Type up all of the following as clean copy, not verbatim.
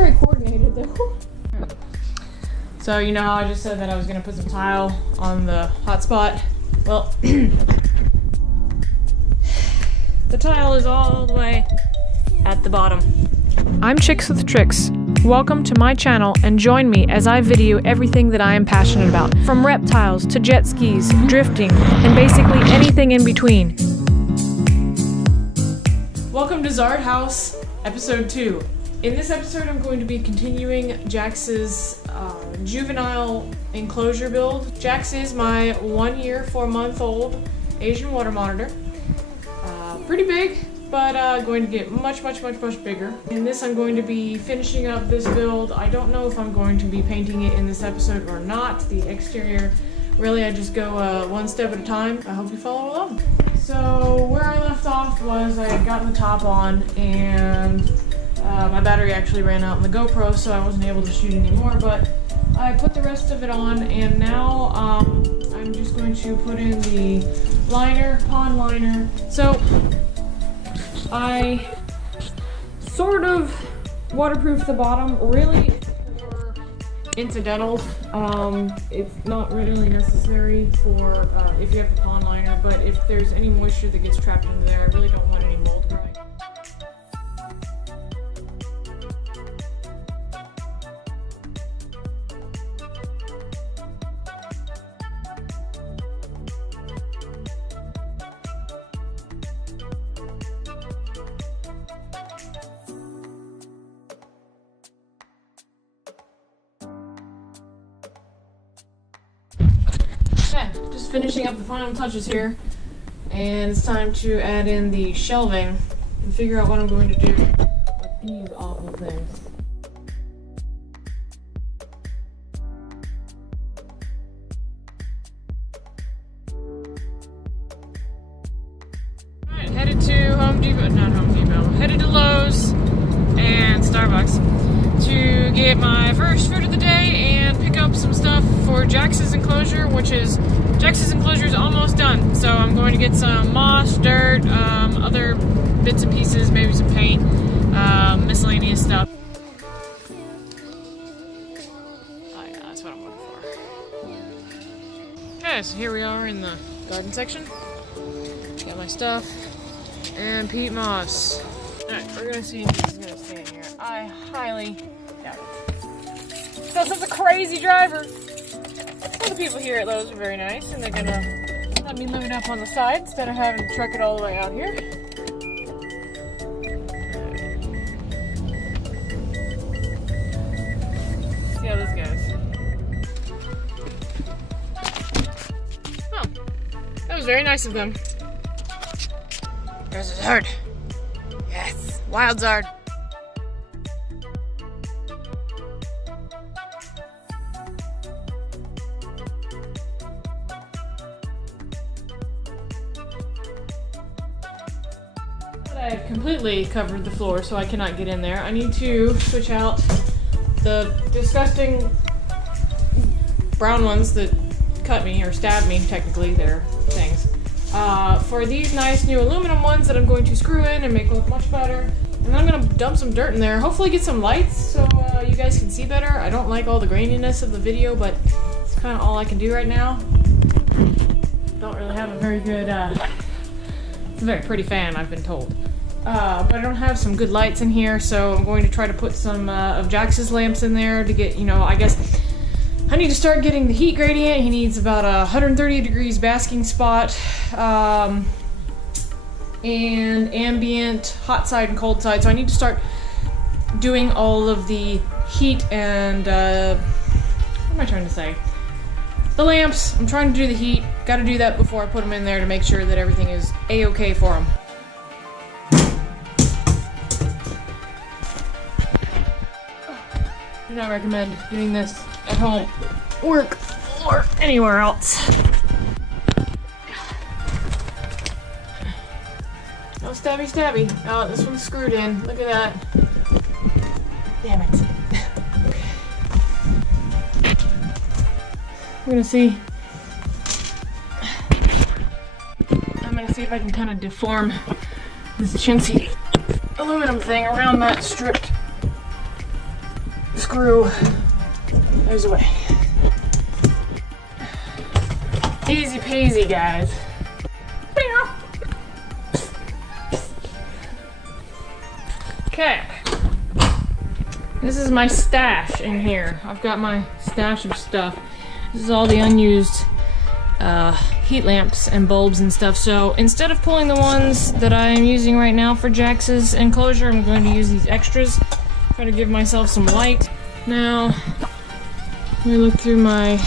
very coordinated though. So you know how I just said that I was gonna put some tile on the hot spot? Well, the tile is all the way at the bottom. I'm Chicks with Tricks. Welcome to my channel and join me as I video everything that I am passionate about, from reptiles to jet skis, drifting, and basically anything in between. Welcome to ZardHouse, episode 2. In this episode I'm going to be continuing Jax's Juvenile enclosure build. Jax is my 1 year, 4-month-old Asian water monitor. Pretty big, but going to get much bigger. In this I'm going to be finishing up this build. I don't know if I'm going to be painting it in this episode or not. The exterior, really I just go one step at a time. I hope you follow along. So where I left off was I had gotten the top on and my battery actually ran out on the GoPro, so I wasn't able to shoot anymore, but I put the rest of it on, and now I'm just going to put in the liner, pond liner. So I sort of waterproof the bottom, really for incidentals. It's not really necessary for if you have the pond liner, but if there's any moisture that gets trapped into there, I really don't want any mold growing. Okay, just finishing up the final touches here, and it's time to add in the shelving and figure out what I'm going to do with these awful things. Alright, headed to headed to Lowe's and Starbucks to get my first food of the day and pick up some stuff for Jax's enclosure, Jax's enclosure is almost done. So I'm going to get some moss, dirt, other bits and pieces, maybe some paint, miscellaneous stuff. Oh yeah, that's what I'm looking for. Okay, so here we are in the garden section. Got my stuff and peat moss. Alright, we're gonna see if this is gonna stay in here. I highly doubt it. So this is a crazy driver. Well, the people here at Lowe's are very nice, and they're gonna let me move it up on the side instead of having to truck it all the way out here. See how this goes. Oh, that was very nice of them. There's a Zard. Yes, wild Zard. I've completely covered the floor, so I cannot get in there. I need to switch out the disgusting brown ones that cut me, or stabbed me, technically, they're things, for these nice new aluminum ones that I'm going to screw in and make look much better. And then I'm going to dump some dirt in there, hopefully get some lights so you guys can see better. I don't like all the graininess of the video, but it's kind of all I can do right now. Don't really have a very good, it's a very pretty fan, I've been told. But I don't have some good lights in here, so I'm going to try to put some of Jax's lamps in there to get, I guess I need to start getting the heat gradient. He needs about a 130 degrees basking spot, and ambient, hot side and cold side. So I need to start doing all of the heat and, what am I trying to say? The lamps. I'm trying to do the heat. Got to do that before I put them in there to make sure that everything is a-okay for them. Do not recommend doing this at home, work, or anywhere else. Oh, stabby, stabby. Oh, this one's screwed in. Look at that. Damn it. I'm gonna see if I can kind of deform this chintzy aluminum thing around that stripped screw. There's a way. Easy peasy, guys. Okay. This is my stash in here. I've got my stash of stuff. This is all the unused heat lamps and bulbs and stuff. So instead of pulling the ones that I'm using right now for Jax's enclosure, I'm going to use these extras. Try to give myself some light. Now, let me look through my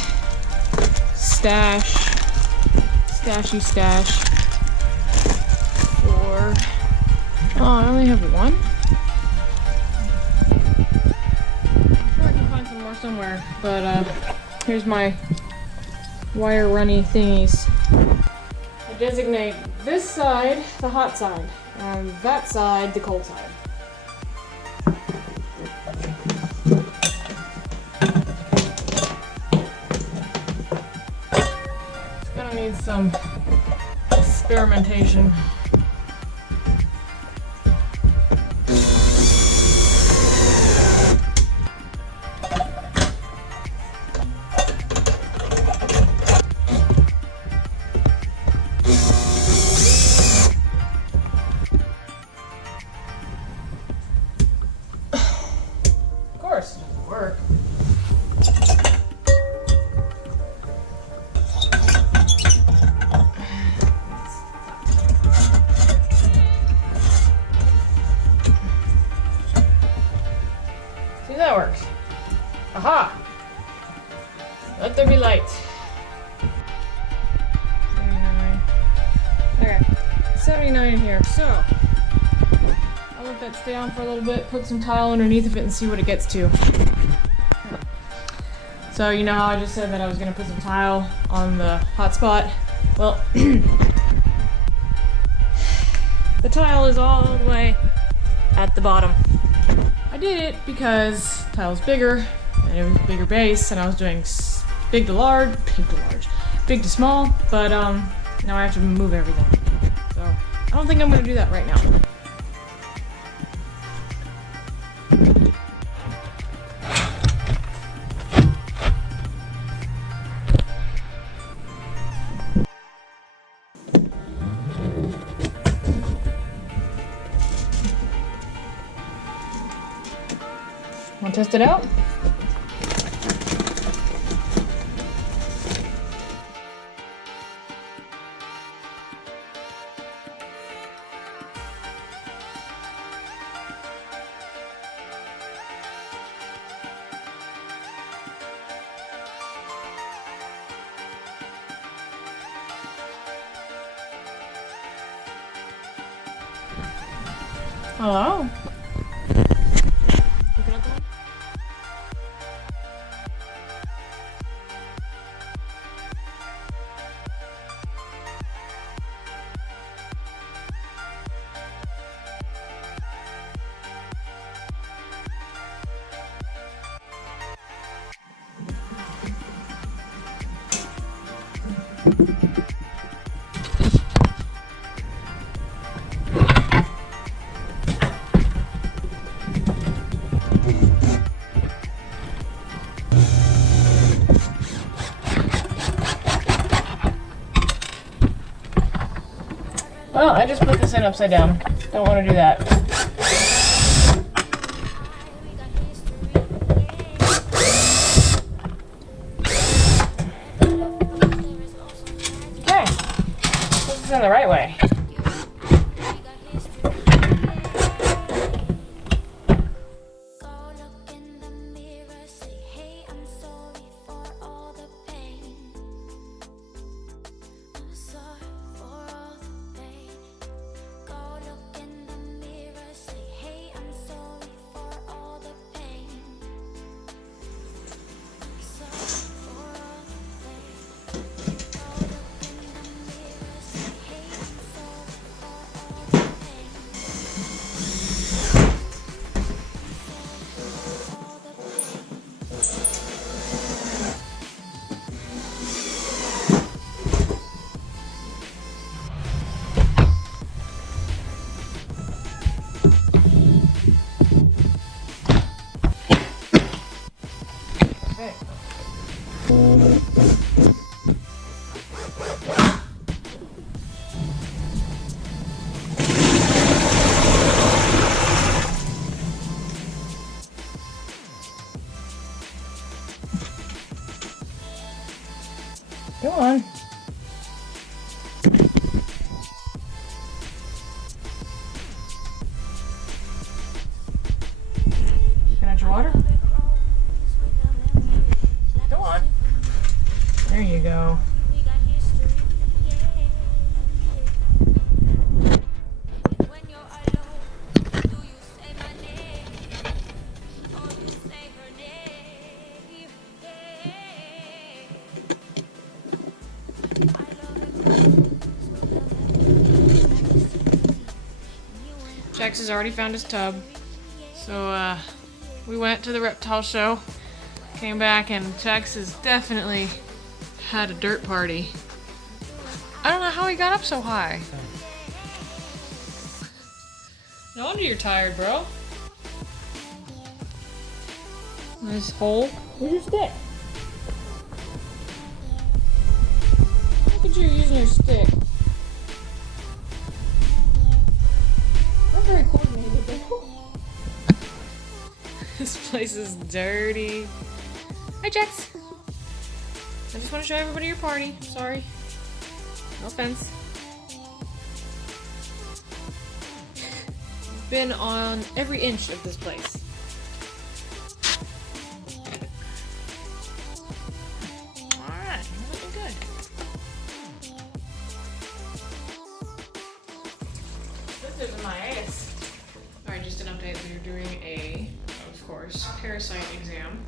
stashy stash for, oh, I only have one? I'm sure I can find some more somewhere, but here's my wire runny thingies. I designate this side the hot side, and that side the cold side. Need some experimentation. Of course, it doesn't work. That works. Aha! Let there be light. 79. Okay, 79 in here. So, I'll let that stay on for a little bit, put some tile underneath of it and see what it gets to. So, you know how I just said that I was going to put some tile on the hot spot? Well, the tile is all the way at the bottom. I did it because the tile's bigger, and it was a bigger base, and I was doing big to large, big to small, but now I have to move everything. So I don't think I'm going to do that right now. Want to test it out? Hello? Looking at the one? Well, I just put this in upside down. Don't want to do that. Okay. This is in the right way. water? Go on. There you go. Jax has already found his tub. So, we went to the reptile show, came back, and Jax has definitely had a dirt party. I don't know how he got up so high. No wonder you're tired, bro. Nice hole. Where's your stick? Look at you using your stick. Not very coordinated, though. This place is dirty. Hi, Jax. I just want to show everybody your party. Sorry. No offense. Been on every inch of this place. Alright, you're looking good. This is my ass. Alright, just an update. We're doing a, of course, parasite exam.